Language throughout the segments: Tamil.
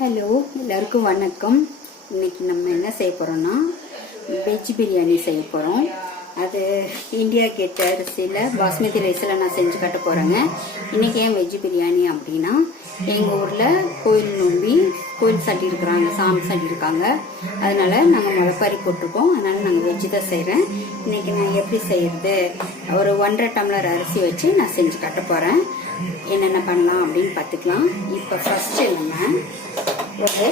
ஹலோ, எல்லாருக்கும் வணக்கம். இன்னைக்கு நம்ம என்ன செய்ய போறோம்னா வெஜ் பிரியாணி செய்ய போறோம். அது இந்தியா கேட் அரிசியில் பாஸ்மதி ரைஸில் நான் செஞ்சு காட்ட போறேங்க. இன்னைக்கு ஏன் வெஜ் பிரியாணி அப்படின்னா, எங்கள் ஊரில் கோயில் நோம்பி கோயில் சாட்டி இருக்கிறாங்க, சாமி சாட்டி இருக்காங்க. அதனால நாங்கள் முளைப்பாரி போட்டிருக்கோம். அதனால நாங்கள் வெஜ்ஜு தான் செய்கிறேன். இன்னைக்கு நான் எப்படி செய்யறது, ஒரு 1.5 டம்ளர் அரிசி வச்சு நான் செஞ்சு காட்ட போறேன். என்னென்ன பண்ணலாம் அப்படின்னு பார்த்துக்கலாம். இப்போ ஃபர்ஸ்ட் நம்ம ஒரு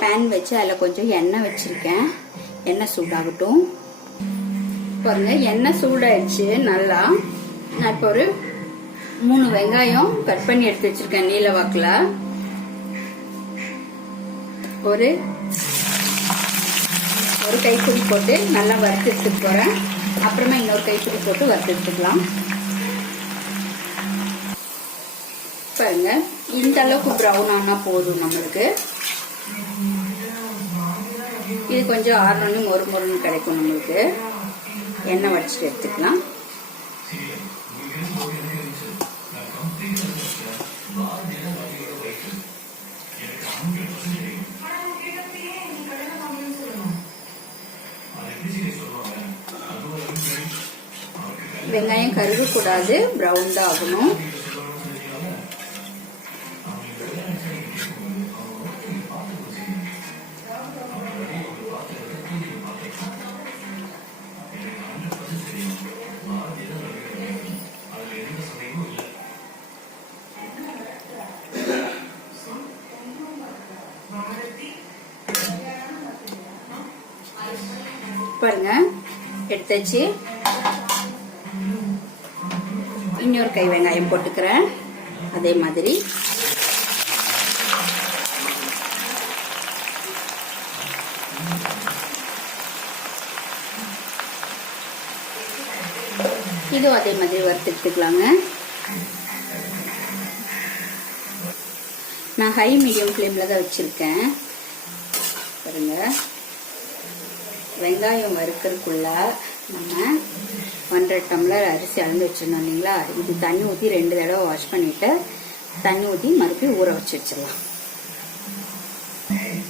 பேன் வச்சு அதில் கொஞ்சம் எண்ணெய் வச்சிருக்கேன். எண்ணெய் சூடாகட்டும். பாருங்க, எண்ணெய் சூடாயிடுச்சு நல்லா. நான் இப்போ ஒரு 3 வெங்காயம் கட் பண்ணி எடுத்து வச்சிருக்கேன் நீல வாக்குல. ஒரு கைப்பிடி போட்டு நல்லா வறுத்து எடுத்துட்டு போறேன். அப்புறமா இன்னொரு கைப்பிடி போட்டு வறுத்து எடுத்துக்கலாம். பாருங்க, இந்த அளவுக்கு ப்ரௌன் ஆனா போதும் நம்மளுக்கு. இது கொஞ்சம் ஆறணும்னு மொறுன்னு கிடைக்கும் நம்மளுக்கு. எண்ணெய் வடிச்சிட்டு எடுத்துக்கலாம். வெங்காயம் கருகக்கூடாது, ப்ரௌன் தான் ஆகணும். பாருங்க, எடுத்தாச்சு. இன்னொரு கை வெங்காயம் போட்டுக்கிறேன். அதே மாதிரி இதுவும் அதே மாதிரி வறுத்துக்கலாங்க. நான் ஹை மீடியம் ஃப்ளேம்ல தான் வச்சிருக்கேன். பாருங்க, வெங்காயம் வறுக்கிறதுக்குள்ள நம்ம 1.5 டம்ளர் அரிசி அளந்து வச்சிருந்தோம் இல்லைங்களா. இது தண்ணி ஊற்றி 2 தடவை வாஷ் பண்ணிட்டு தண்ணி ஊற்றி மறுபடியும் ஊற வச்சு வச்சிடலாம்.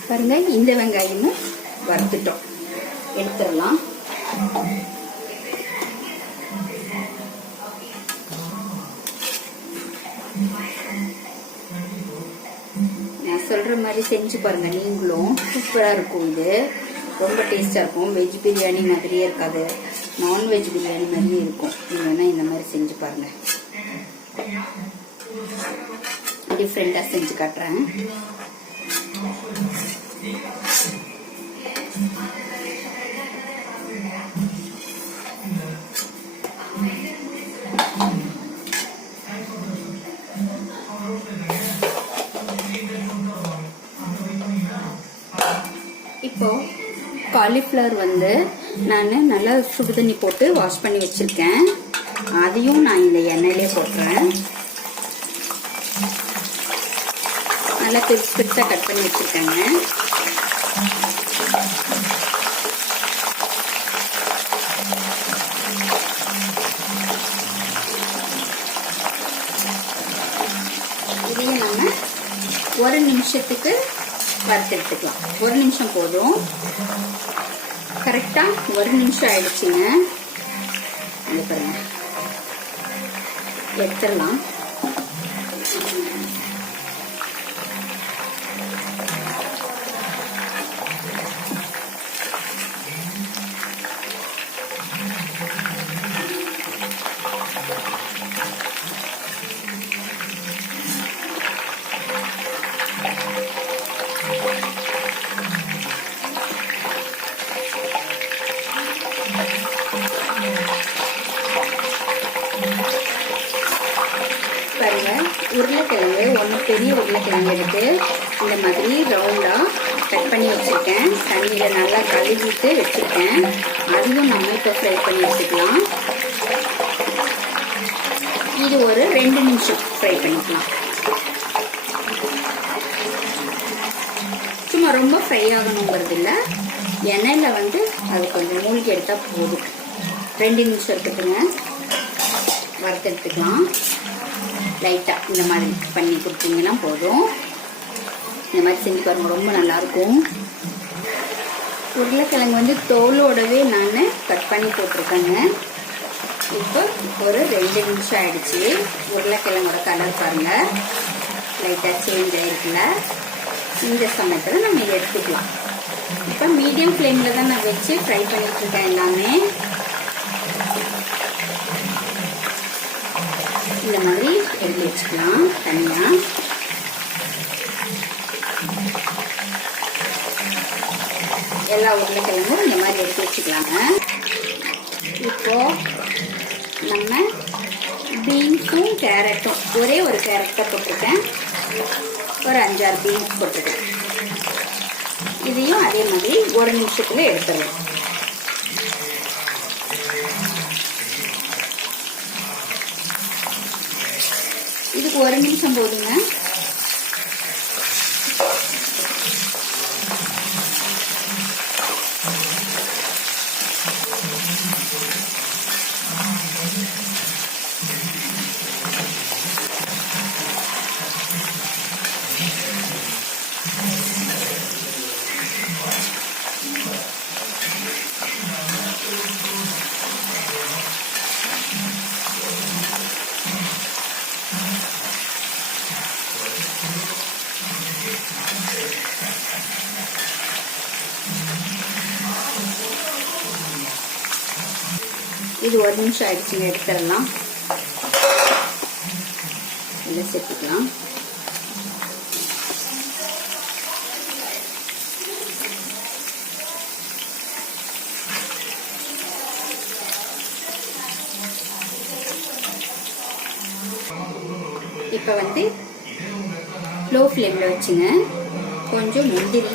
பாருங்க, இந்த வெங்காயமும் வறுத்துட்டோம், எடுத்துடலாம். நான் சொல்ற மாதிரி செஞ்சு பாருங்க, நீங்களும். சூப்பரா இருக்கும். இது ரொம்ப டேஸ்டா இருக்கும். வெஜ் பிரியாணி மாதிரியே இருக்காது, நான்வெஜ் பிரியாணி மாதிரியே இருக்கும். நீங்க வேணா இந்த மாதிரி செஞ்சு பாருங்க. டிஃப்ரெண்டா செஞ்சு காட்டுறேன். இப்போ காலிஃப்ளவர் வந்து நான் நல்லா சுடு தண்ணி போட்டு வாஷ் பண்ணி வச்சிருக்கேன். அதையும் நான் இந்த எண்ணெயிலே போட்டுறேன். நல்லா பெருசா கட் பண்ணி வச்சிருக்கேங்க. இதையும் நம்ம 1 நிமிஷத்துக்கு வறுத்து எடுத்துக்கலாம். 1 நிமிஷம் போதும். கரெக்டா 1 நிமிஷம் ஆயிடுச்சுங்க. பாருங்க, எடுத்துடலாம். பாருங்க, உருளைக்கிழங்கு ஒன்று பெரிய உருளைக்கிழங்கு எடுத்து இந்த மாதிரி ரவுண்டா கட் பண்ணி வச்சிருக்கேன். தண்ணியில நல்லா கழுவிட்டு வச்சிருக்கேன். அதையும் நம்ம இப்போ ஃப்ரை பண்ணி வச்சுக்கலாம். இது ஒரு 2 நிமிஷம் ஃப்ரை பண்ணிக்கலாம். சும்மா ரொம்ப ஃப்ரை ஆகணுங்கிறது இல்லை, எண்ணெயில வந்து அது கொஞ்சம் மூழ்கி எடுத்தா போதும். 2 நிமிஷம் இருக்கட்டுங்க, வறுத்து எடுத்துக்கலாம். லைட்டாக இந்த மாதிரி பண்ணி கொடுத்தீங்கன்னா போதும். இந்த மாதிரி செஞ்சு பாருங்க, ரொம்ப நல்லாயிருக்கும். உருளைக்கிழங்கு வந்து தோலோடவே நான் கட் பண்ணி போட்டிருக்கேங்க. இப்போ ஒரு 2 நிமிஷம் ஆயிடுச்சு. உருளைக்கிழங்கோட கலர் பாருங்க, லைட்டாக சேஞ்ச் ஆயிருக்குல்ல. இந்த சமயத்தில் நம்ம எடுத்துக்கலாம். இப்போ மீடியம் ஃப்ளேமில் தான் நான் வச்சு ஃப்ரை பண்ணிட்டு இருக்கேன் எல்லாமே. இந்த மாதிரி எடுத்து வச்சுக்கலாம் தனியாக. எல்லா உருளைக்கிழங்கும் இந்த மாதிரி எடுத்து வச்சுக்கலாங்க. இப்போ நம்ம பீன்ஸும் கேரட்டும், ஒரே ஒரு கேரட் தான் போட்டிருக்கேன், ஒரு 5-6 பீன்ஸ் போட்டிருக்கேன். இதையும் அதே மாதிரி 1 நிமிஷத்துல எடுத்துடலாம். இதுக்கு 1 நிமிஷம் போதுங்க. இது 1 நிமிஷம் ஆயிடுச்சுங்க, எடுத்துடலாம். இதை சேர்த்துக்கலாம். இப்போ வந்து லோ ஃப்ளேமில் வச்சுங்க. கொஞ்சம் முந்திரி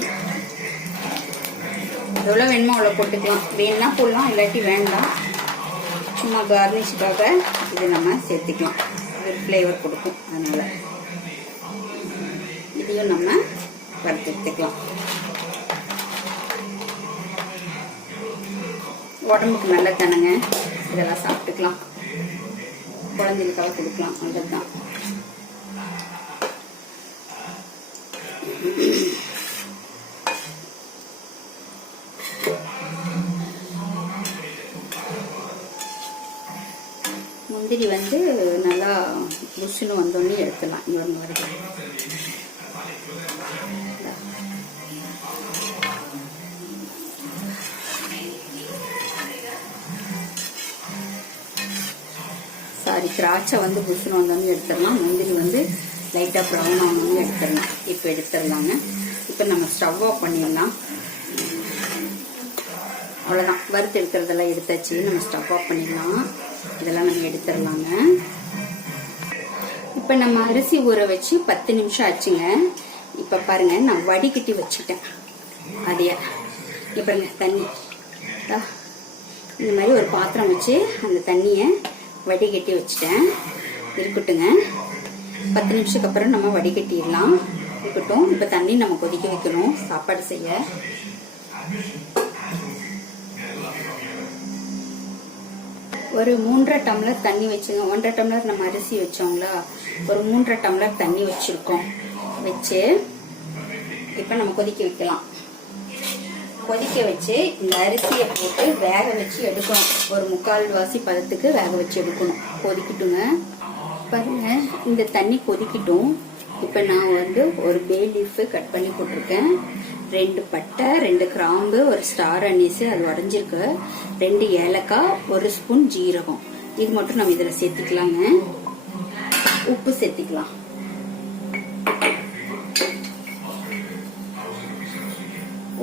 எவ்வளோ வேணுமோ அவ்வளோ போட்டுக்கலாம். வேணும்னா போடலாம், இல்லாட்டி வேண்டாம். சும்மா கார்னிஷ்காக இது நம்ம சேர்த்துக்கலாம். இது ஃப்ளேவர் கொடுக்கும், அதனால இதையும் நம்ம வறுத்து எடுத்துக்கலாம். உடம்புக்கு நல்ல தானங்க, இதெல்லாம் சாப்பிட்டுக்கலாம். குழந்தைகளுக்காக கொடுக்கலாம், அதுதான். முந்திரி வந்து நல்லா புஷ்ஷுன்னு வந்தோடனே எடுத்துடலாம். இவங்க வருது சாரி, திராட்சை வந்து புஷ்ஷுன்னு வந்தோடனே எடுத்துடலாம். முந்திரி வந்து லைட்டாக ப்ரௌன் ஆனோன்னு எடுத்துடலாம். இப்போ எடுத்துடலாங்க. இப்போ நம்ம ஸ்டவ் ஆஃப் பண்ணிடலாம். அவ்வளோதான், வறுத்து எடுக்கிறதெல்லாம் எடுத்தாச்சு. நம்ம ஸ்டவ் ஆஃப் பண்ணிடலாம். இதெல்லாம் நம்ம எடுத்துடலாங்க. இப்போ நம்ம அரிசி ஊற வச்சு 10 நிமிஷம் ஆச்சுங்க. இப்போ பாருங்க, நான் வடிகட்டி வச்சுட்டேன். அதைய இப்போ தண்ணி இந்த மாதிரி ஒரு பாத்திரம் வச்சு அந்த தண்ணியை வடிகட்டி வச்சுட்டேன். இருக்கட்டுங்க. 10 நிமிஷத்துக்கு அப்புறம் நம்ம வடிகட்டிடலாம். இருக்கட்டும். இப்போ தண்ணி நம்ம கொதிக்க வைக்கணும் சாப்பாடு செய்ய. ஒரு 3.5 டம்ளர் தண்ணி வச்சுங்க. 1.5 டம்ளர் நம்ம அரிசி வச்சோங்களா, ஒரு 3.5 டம்ளர் தண்ணி வச்சிருக்கோம். வச்சு இப்போ நம்ம கொதிக்க வைக்கலாம். கொதிக்க வச்சு இந்த அரிசியை போட்டு வேக வச்சு எடுக்கணும். ஒரு 3/4 வாசி பதத்துக்கு வேக வச்சு எடுக்கணும். கொதிக்கட்டுங்க. பாருங்க, இந்த தண்ணி கொதிக்கட்டும். இப்போ நான் வந்து ஒரு பே லீஃப் கட் பண்ணி போட்டிருக்கேன். 2 பட்டை, 2 கிராம்பு, ஒரு ஸ்டார் அனீஸ் அது உடஞ்சிருக்கு, 2 ஏலக்காய், 1 ஸ்பூன் ஜீரகம். இது மட்டும் நம்ம இதில் சேர்த்துக்கலாங்க. உப்பு சேர்த்துக்கலாம்.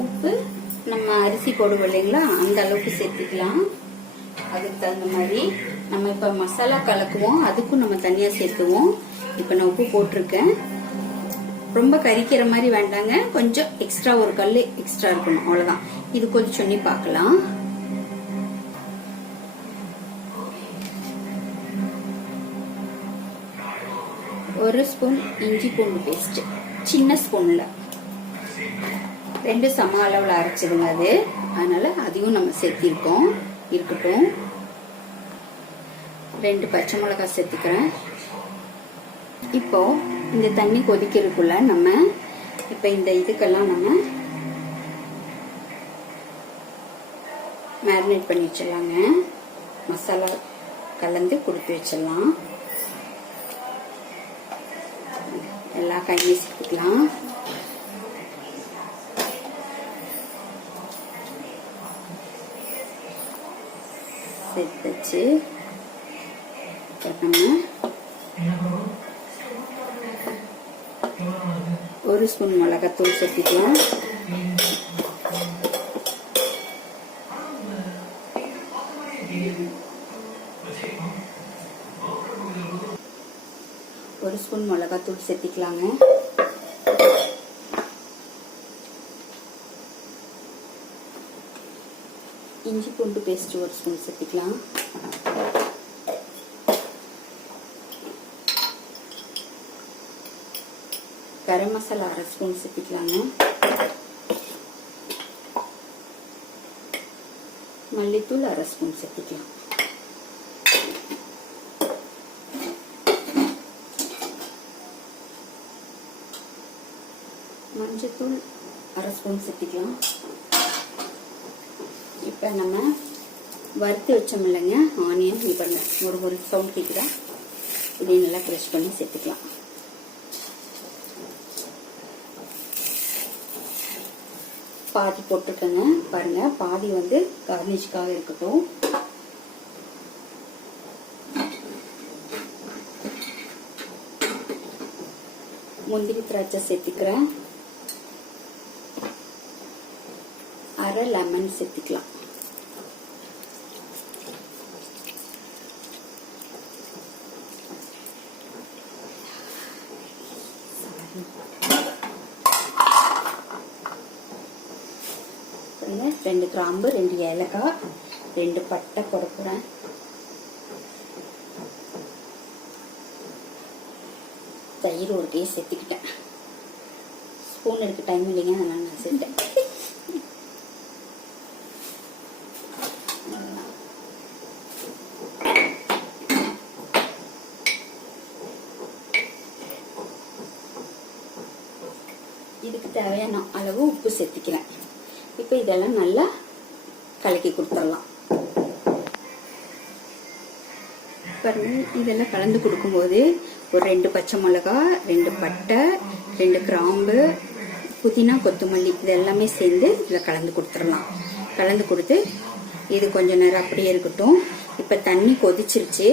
உப்பு நம்ம அரிசி போடுவோம் இல்லைங்களா, அந்த அளவுக்கு சேர்த்துக்கலாம். அதுக்கு தகுந்த மாதிரி நம்ம இப்போ மசாலா கலக்குவோம், அதுக்கும் நம்ம தனியாக சேர்த்துவோம். இப்போ நான் உப்பு போட்டிருக்கேன். ரொம்ப கரிக்கிற மாதிரி வேண்டாங்க, கொஞ்சம் எக்ஸ்ட்ரா, ஒரு கல் எக்ஸ்ட்ரா இருக்கணும், அவ்வளவுதான். இது கொஞ்சம் சொல்லி பார்க்கலாம். ஒரு ஸ்பூன் இஞ்சி பூண்டு பேஸ்ட், சின்ன ஸ்பூன்ல 2 சம அளவுல அரைச்சதுங்க அது, அதனால அதையும் நம்ம சேர்த்திருக்கோம். இருக்கட்டும். 2 பச்சை மிளகாய் சேர்த்துக்கிறேன். இப்போ இந்த தண்ணி கொதிக்கிறதுக்குள்ள நம்ம இப்போ இந்த இதுக்கெல்லாம் நம்ம மேரினேட் பண்ணி வச்சிடலாங்க. மசாலா கலந்து கொடுத்து வச்சிடலாம். எல்லா காயும் சேர்த்துக்கலாம். சேர்த்து வச்சு நம்ம 1 ஸ்பூன் மிளகாத்தூள் சேர்த்துக்கலாம். ஒரு ஸ்பூன் மிளகாத்தூள் சேர்த்திக்கலாங்க. இஞ்சி பூண்டு பேஸ்ட் 1 ஸ்பூன் சேர்த்திக்கலாம். கரம் மசாலா 1/2 ஸ்பூன் சேர்த்திக்கலாங்க. மல்லித்தூள் 1/2 ஸ்பூன் சேர்த்திக்கலாம். மஞ்சத்தூள் 1/2 ஸ்பூன் சேர்த்திக்கலாம். இப்போ நம்ம வறுத்து வச்சோம் இல்லைங்க ஆனியன், இது பண்ண ஒரு சவுண்ட் கேட்குதா, இதையும் நல்லா க்ரஷ் பண்ணி சேர்த்துக்கலாம். பாதி போட்டுக்கோங்க. பாருங்க, பாதி வந்து கார்னிஷ்காக இருக்கட்டும். முந்திரி திராட்சை சேர்த்துக்கிறேன். 1/2 லெமன் சேர்த்துக்கலாம். ரெண்டு கிராம்பு, 2 ஏலக்காய், 2 பட்டை கொடுக்குறேன். தயிர் 1 டீ சேர்த்துக்கிட்டேன். ஸ்பூன் எடுக்க டைம் இல்லைங்க, அதனால நான் சேர்த்தேன். இதுக்கு தேவையான அளவு உப்பு சேர்த்துக்கிறேன். இப்போ இதெல்லாம் நல்லா கலக்கி கொடுத்துடலாம். இதெல்லாம் கலந்து கொடுக்கும்போது ஒரு 2 பச்சை மிளகா, 2 பட்டை, 2 கிராம்பு, புதினா, கொத்தமல்லி இது எல்லாமே சேர்ந்து இதில் கலந்து கொடுத்துடலாம். கலந்து கொடுத்து இது கொஞ்சம் நேரம் அப்படியே இருக்கட்டும். இப்போ தண்ணி கொதிச்சிருச்சு,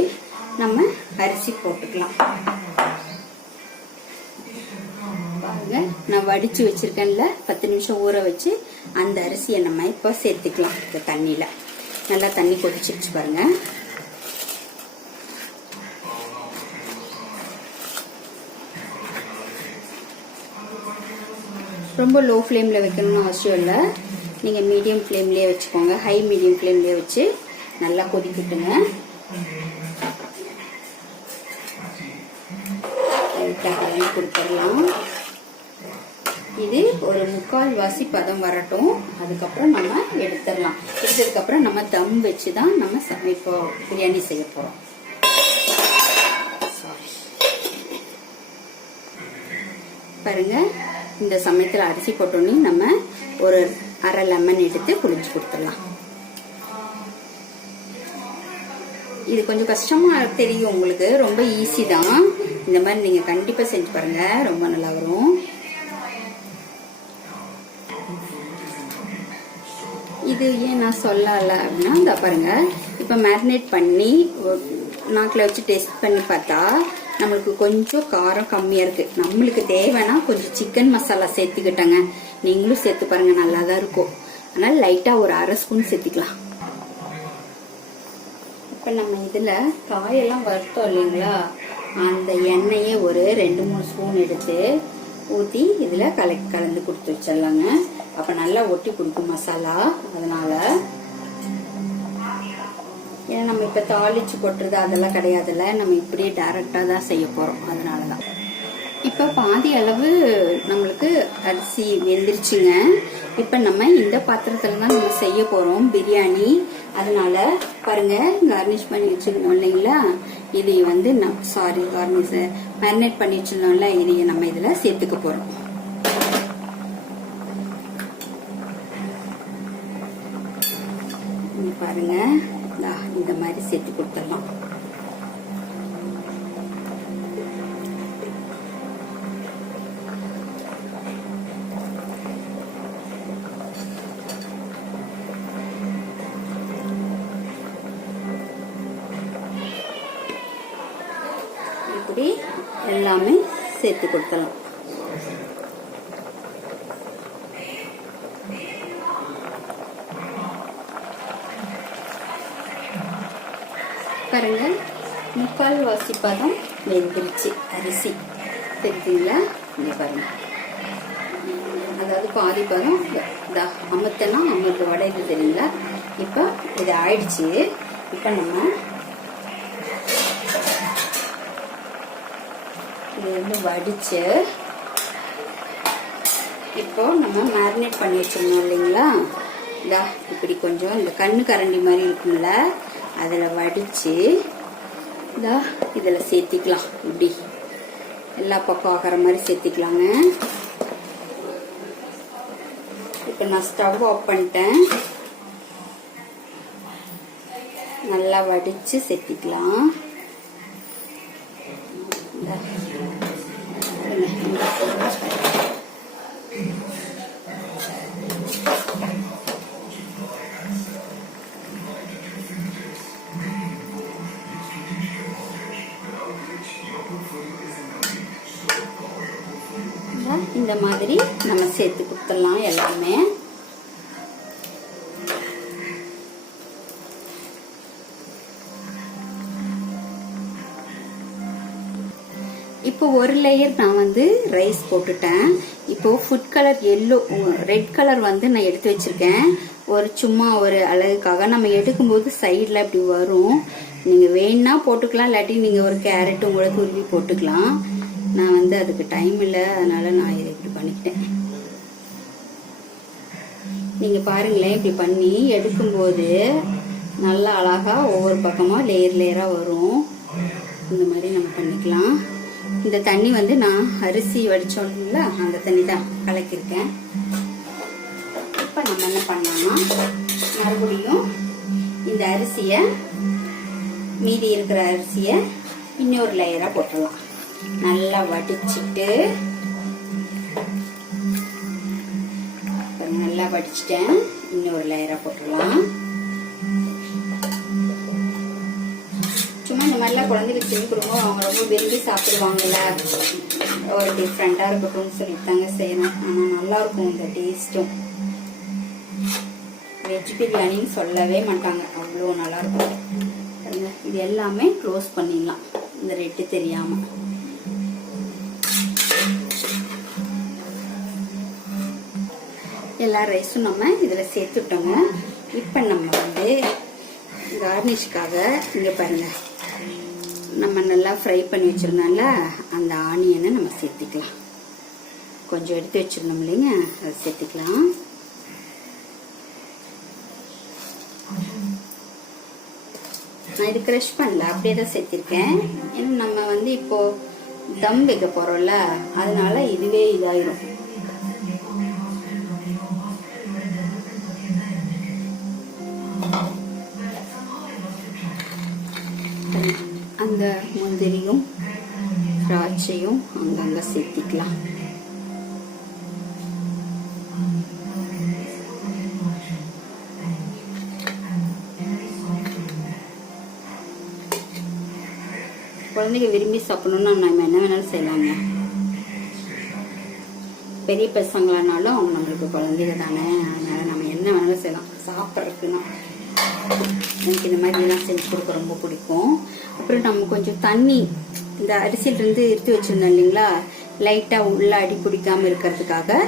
நம்ம அரிசி போட்டுக்கலாம். பாருங்க, நான் வடிச்சு வச்சிருக்கேன்ல 10 நிமிஷம் ஊற வச்சு அந்த அரிசியை நம்ம இப்போ சேர்த்துக்கலாம். இந்த தண்ணியில நல்லா தண்ணி கொதிச்சிருச்சு பாருங்க. ரொம்ப லோ ஃப்ளேமில் வைக்கணும்னு அவசியம் இல்லை. நீங்கள் மீடியம் ஃப்ளேம்லேயே வச்சுக்கோங்க. ஹை மீடியம் ஃப்ளேம்லேயே வச்சு நல்லா கொதிக்கிட்டுங்க. லைட்டாக கொடுத்துடலாம். இது ஒரு 3/4 வாசி பதம் வரட்டும். அதுக்கப்புறம் நம்ம எடுத்துடலாம். எடுத்ததுக்கப்புறம் நம்ம தம் வச்சு தான் நம்ம இப்போ பிரியாணி செய்ய போகிறோம். பாருங்க, இந்த சமயத்தில் அரிசி போட்டோன்னே நம்ம ஒரு 1/2 லெமன் எடுத்து புளிஞ்சு கொடுத்துடலாம். இது கொஞ்சம் கஷ்டமா தெரியும் உங்களுக்கு, ரொம்ப ஈஸி தான். இந்த மாதிரி நீங்க கண்டிப்பா செஞ்சு பாருங்க, ரொம்ப நல்லா வரும். இது ஏன் நான் சொல்லல அப்படின்னா, இந்த பாருங்க, இப்ப மேரினேட் பண்ணி நாக்கில் வச்சு டேஸ்ட் பண்ணி பார்த்தா நம்மளுக்கு கொஞ்சம் காரம் கம்மியா இருக்கு. நம்மளுக்கு தேவைன்னா கொஞ்சம் சிக்கன் மசாலா சேர்த்துக்கிட்டேங்க. நீங்களும் சேர்த்து பாருங்க, நல்லா தான் இருக்கும். அதனால லைட்டா ஒரு 1/2 ஸ்பூன் சேர்த்துக்கலாம். இப்ப நம்ம இதுல காயெல்லாம் வறுத்தோம் இல்லைங்களா, அந்த எண்ணெயே ஒரு 2-3 ஸ்பூன் எடுத்து ஊத்தி இதுல கலந்து கொடுத்து வச்சிடலாங்க. அப்ப நல்லா ஒட்டி பிடிக்கும் மசாலா. அதனால ஏன்னா நம்ம இப்ப தாளிச்சு கொட்டுறது அதெல்லாம் கிடையாதுல்ல, நம்ம இப்படியே டைரக்டா தான் செய்ய போறோம். அதனாலதான் இப்ப பாதி அளவு நம்மளுக்கு அரிசி வெந்துருச்சுங்க. இப்ப நம்ம இந்த பாத்திரத்துல தான் நம்ம செய்ய போறோம் பிரியாணி. அதனால பாருங்க, கார்னிஷ் பண்ணி வச்சிருந்தோம் இல்லைங்களா, இதை வந்து கார்னிஷ் மேரினேட் பண்ணி வச்சிருந்தோம்ல, இதைய நம்ம இதுல சேர்த்துக்க போறோம். பாருங்க, இந்த மாதிரி சேர்த்து கொடுத்துடலாம். இப்படி எல்லாமே சேர்த்து கொடுத்தலாம். பாருங்க, 3/4 பதம் வெந்துருச்சு அரிசி. தெரியுதுங்களா? இங்க பாருங்க, அதாவது பாதி பதம் அமுத்தனா அமுத்து வடையுது. தெரியுங்களா? இப்போ இது ஆயிடுச்சு. இப்போ நம்ம இது வந்து வடிச்சு இப்போ நம்ம மேரினேட் பண்ணி வச்சிடணும் இல்லைங்களா? இப்படி கொஞ்சம் இந்த கண்ணு கரண்டி மாதிரி இருக்கும்ல, அதில் வடிச்சு இதில் சேர்த்திக்கலாம். இப்படி எல்லா பக்கம் ஆகிற மாதிரி சேர்த்திக்கலாங்க. இப்போ நான் ஸ்டவ் ஆஃப் பண்ணிட்டேன். நல்லா வடிச்சு சேர்த்திக்கலாம். இந்த மாதிரி நம்ம சேர்த்து கொடுத்துடலாம் எல்லாமே. இப்போ ஒரு லேயர் நான் வந்து ரைஸ் போட்டுட்டேன். இப்போ food colour yellow red colour வந்து நான் எடுத்து வச்சிருக்கேன். ஒரு சும்மா ஒரு அழகுக்காக நம்ம எடுக்கும்போது சைடில் இப்படி வரும். நீங்கள் வேணுன்னா போட்டுக்கலாம், இல்லாட்டி நீங்கள் ஒரு கேரட்டும் கூட துருவி போட்டுக்கலாம். நான் வந்து அதுக்கு டைம் இல்லை, அதனால நான் இதை இப்படி பண்ணிக்கிட்டேன். நீங்கள் பாருங்களேன், இப்படி பண்ணி எடுக்கும்போது நல்லா அழகா ஒவ்வொரு பக்கமாக லேயர் லேயராக வரும். இந்த மாதிரி நம்ம பண்ணிக்கலாம். இந்த தண்ணி வந்து நான் அரிசி வடிச்சோம்ல, அந்த தண்ணி தான் கலக்கிருக்கேன். இப்போ நம்ம என்ன பண்ணலாம்னா, மறுபடியும் இந்த அரிசியை, மீதி இருக்கிற அரிசியை இன்னொரு லேயராக போட்டுடலாம். நல்லா வடிச்சிட்டு, நல்லா வடிச்சிட்டேன். இன்னொரு லேயராக போட்டுடலாம். சும்மா இந்த மாதிரிலாம் குழந்தைகளுக்கு செஞ்சு கொடுங்க, அவங்க ரொம்ப விரும்பி சாப்பிடுவாங்கல்ல. ஒரு டிஃப்ரெண்டாக இருக்கட்டும்னு சொல்லிட்டு தாங்க செய்யணும். ஆனால் நல்லா இருக்கும் இந்த டேஸ்ட்டும். வெஜ் பிரியாணின்னு சொல்லவே மாட்டாங்க, அவ்வளோ நல்லா இருக்கும். இது எல்லாமே க்ளோஸ் பண்ணிடலாம், இந்த ரெட்டு தெரியாம. எல்லா ரைஸும் நம்ம இதில் சேர்த்துட்டோங்க. இப்போ நம்ம வந்து கார்னிஷ்காக இங்கே பாருங்க, நம்ம நல்லா ஃப்ரை பண்ணி வச்சிருந்தோம்ல, அந்த ஆனியனை நம்ம சேர்த்துக்கலாம். கொஞ்சம் எடுத்து வச்சிருந்தோம் இல்லைங்க, அதை சேர்த்துக்கலாம். நான் இது க்ரஷ் பண்ணல, அப்படியே தான் சேர்த்திருக்கேன். ஏன்னா நம்ம வந்து இப்போ தம் வைக்க போறோம்ல, அதனால இதுவே இதாயிரும். அந்த முந்திரியும் திராட்சையும் அங்கங்க சேர்த்திக்கலாம். குழந்தைங்க விரும்பி சாப்பிடணும்னா நம்ம என்ன வேணாலும் செய்யலாங்க. பெரிய பசங்களானாலும் அவங்க நம்மளுக்கு குழந்தைங்க தானே, அதனால நம்ம என்ன வேணாலும் செய்யலாம். சாப்பிட்றதுக்குன்னா எனக்கு இந்த மாதிரி எல்லாம் செஞ்சு கொடுக்க ரொம்ப பிடிக்கும். அப்புறம் நம்ம கொஞ்சம் தண்ணி இந்த அரிசியிலிருந்து எடுத்து வச்சிருந்தோம் இல்லைங்களா, லைட்டாக உள்ள அடி பிடிக்காம இருக்கிறதுக்காக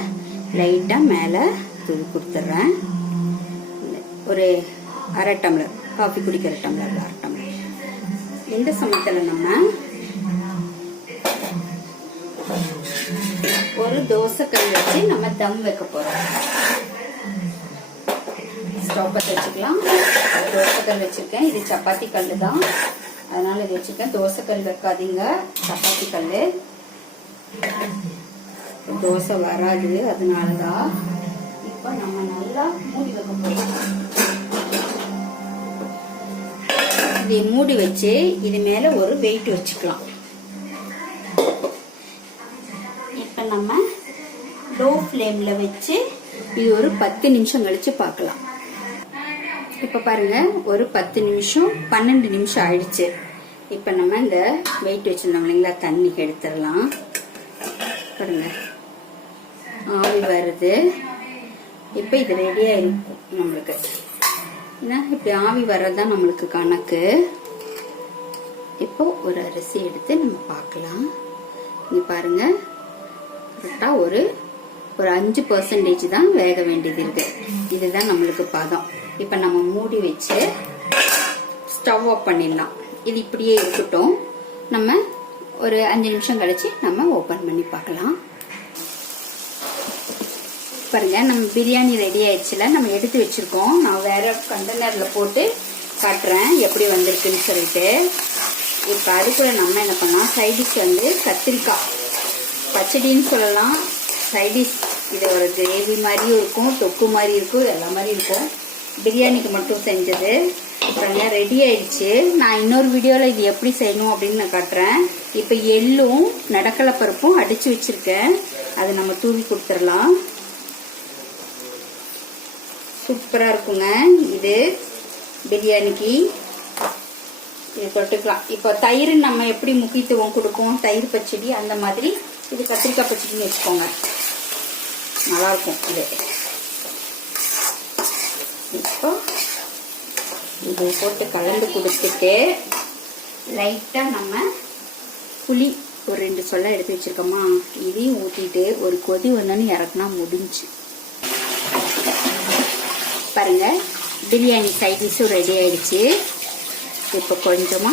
லைட்டாக மேலே தூவி கொடுத்துட்றேன். ஒரு அரை டம்ளர், காஃபி குடிக்கிற டம்ளர், அரை டம்ளர். இந்த சமயத்தில் நம்ம ஒரு தோசை கல் வச்சு நம்ம தம் வைக்க போறோம். ஸ்டவ் பற்ற வச்சுக்கலாம். தோசை கல் வச்சிருக்கேன். இது சப்பாத்தி கல் தான், அதனால இது வச்சிருக்கேன். தோசை கல் வைக்காதீங்க, சப்பாத்தி கல். தோசை வராது, அதனாலதான். இப்போ நம்ம நல்லா மூடி வைக்க போறோம். இதை மூடி வச்சு இது மேல ஒரு வெயிட் வச்சுக்கலாம். இப்ப நம்ம லோ ஃப்ளேம்ல வச்சு இது ஒரு 10 நிமிஷம் கழிச்சு பார்க்கலாம். இப்ப பாருங்க, ஒரு 10 நிமிஷம் 12 நிமிஷம் ஆயிடுச்சு. இப்ப நம்ம இந்த வெயிட் வச்சிருந்தோம் இல்லைங்களா, தண்ணி எடுத்துடலாம். பாருங்க, ஆவி வருது. இப்ப இது ரெடியா இருக்கும் நம்மளுக்கு. இப்படி ஆவி வர்றதுதான் நம்மளுக்கு கணக்கு. இப்போ ஒரு அரிசி எடுத்து நம்ம பார்க்கலாம். இங்க பாருங்க, கரெக்டா ஒரு 5% தான் வேக வேண்டியது இருக்கு. இதுதான் நம்மளுக்கு பதம். இப்ப நம்ம மூடி வச்சு ஸ்டவ் ஆஃப் பண்ணிடலாம். இது இப்படியே இருக்கட்டும். நம்ம ஒரு 5 நிமிஷம் கழிச்சு நம்ம ஓபன் பண்ணி பார்க்கலாம். பாருங்க, நம்ம பிரியாணி ரெடி ஆயிடுச்சுல, நம்ம எடுத்து வச்சிருக்கோம். நான் வேற கண்டெய்னர்ல போட்டு காட்டுறேன் எப்படி வந்திருக்குன்னு சொல்லிட்டு. இப்ப அதுக்குள்ள நம்ம என்ன பண்ணலாம், சைடிஷ் வந்து கத்திரிக்காய் பச்சடின்னு சொல்லலாம். சைடிஷ் இது ஒரு கிரேவி மாதிரியும் இருக்கும், தொக்கு மாதிரி இருக்கும், எல்லா மாதிரி இருக்கும். பிரியாணிக்கு மட்டும் செஞ்சது. பாருங்க, ரெடி ஆயிடுச்சு. நான் இன்னொரு வீடியோல இது எப்படி செய்யணும் அப்படின்னு நான் காட்டுறேன். இப்ப எள்ளும் நடக்கலை பருப்பும் அடிச்சு வச்சிருக்கேன். அதை நம்ம தூவி கொடுத்துடலாம். சூப்பரா இருக்குங்க இது பிரியாணிக்கு. இது தொட்டுக்கலாம். இப்போ தயிர் நம்ம எப்படி முக்கியத்துவம் கொடுப்போம், தயிர் பச்சடி, அந்த மாதிரி இது கத்திரிக்காய் பச்சடின்னு வச்சுக்கோங்க, நல்லா இருக்கும் இது. இப்போ இது போட்டு கலந்து கொடுத்துட்டு லைட்டா நம்ம புளி ஒரு 2 சொல்ல எடுத்து வச்சிருக்கோமா, இதையும் ஊத்திட்டு ஒரு கொதி வந்தோன்னு இறக்குனா முடிஞ்சு. பாருங்க, பிரியாணி சைட் டிஷ்ஷும் ரெடி ஆயிடுச்சு. இப்போ கொஞ்சமா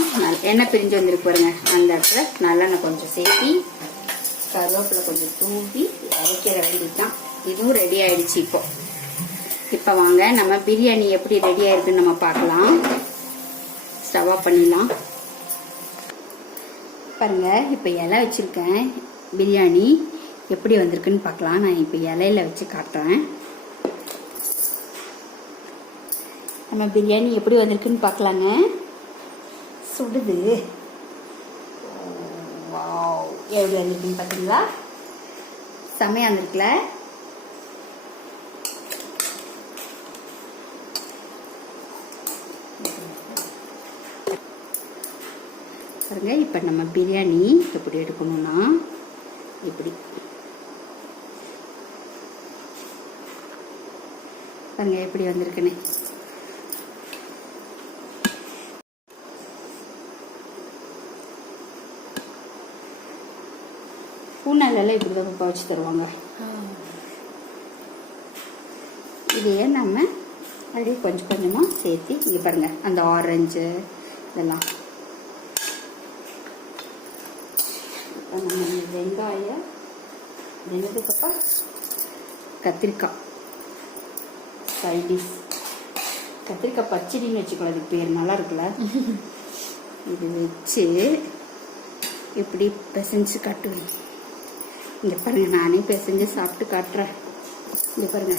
எண்ணெய் பிரிஞ்சு வந்துருக்கு பாருங்க. அந்த இடத்துல நல்லெண்ணெய் கொஞ்சம் சேர்த்தி கருவேப்பிலை கொஞ்சம் தூவி இறக்கிற வேண்டியதுதான். இதுவும் ரெடி ஆயிடுச்சு. இப்போ வாங்க நம்ம பிரியாணி எப்படி ரெடி ஆயிருக்குன்னு நம்ம பார்க்கலாம். ஸ்டவ் ஆஃப் பண்ணிடலாம். பாருங்க, இப்போ இலை வச்சிருக்கேன். பிரியாணி எப்படி வந்திருக்குன்னு பார்க்கலாம். நான் இப்போ இலையில வச்சு காட்டுறேன். நம்ம பிரியாணி எப்படி வந்திருக்குன்னு பார்க்கலாங்க. சுடுது. வாவ், எப்படி வந்திருக்குன்னு பார்த்தீங்களா? செமையா வந்திருக்குல. பாருங்க, இப்ப நம்ம பிரியாணி எப்படி எடுக்கணும்னா இப்படி பாருங்க எப்படி வந்திருக்குன்னு. பூனாலெல்லாம் இப்படிதான் வச்சு தருவாங்க. இதையே நம்ம அப்படியே கொஞ்சம் கொஞ்சமா சேர்த்து இங்க பாருங்க, அந்த ஆரஞ்சு இதெல்லாம் நம்ம வெங்காயம், வெந்ததுக்கப்பா கத்திரிக்காய் சைடிஷ், கத்திரிக்காய் பச்சடின்னு வச்சுக்கலாம். அதுக்கு பேர் நல்லா இருக்குல்ல. இது வச்சு இப்படி பிசைஞ்சு காட்டுவேன். இங்க பாருங்க, நானே பிசைஞ்சு சாப்பிட்டு காட்டுறேன். இங்க பாருங்க,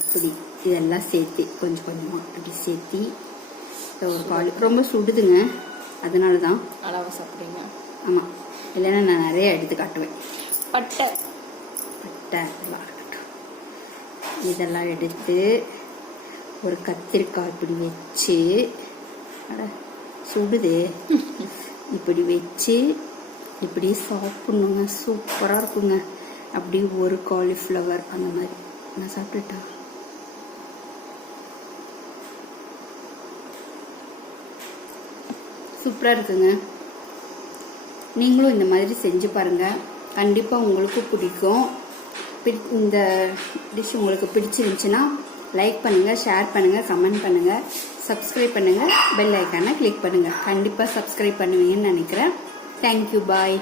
இப்படி இதெல்லாம் சேர்த்து கொஞ்சம் கொஞ்சமா அப்படி சேர்த்தி ஒரு காலி. ரொம்ப சுடுதுங்க, அதனாலதான் அளவா சாப்பிடுங்க. ஆமா, இல்லைன்னா நான் நிறைய எடுத்து காட்டுவேன். பட்டை பட்டை இதெல்லாம் எடுத்து ஒரு கத்திரிக்காய் இப்படி வச்சு, சுடுது, இப்படி வச்சு இப்படி சாப்பிடணுங்க. சூப்பரா இருக்குங்க. அப்படி ஒரு காலிஃப்ளவர் அந்த மாதிரி நான் சாப்பிட்டுட்டா. சூப்பரா இருக்குங்க. நீங்களும் இந்த மாதிரி செஞ்சு பாருங்க, கண்டிப்பா உங்களுக்கு பிடிக்கும். இந்த டிஷ் உங்களுக்கு பிடிச்சிருந்துச்சுன்னா லைக் பண்ணுங்க, ஷேர் பண்ணுங்க, கமெண்ட் பண்ணுங்க, சப்ஸ்கிரைப் பண்ணுங்க, பெல் ஐக்கானை கிளிக் பண்ணுங்க. கண்டிப்பா சப்ஸ்கிரைப் பண்ணுவீங்கன்னு நினைக்கிறேன். தேங்க்யூ, பாய்.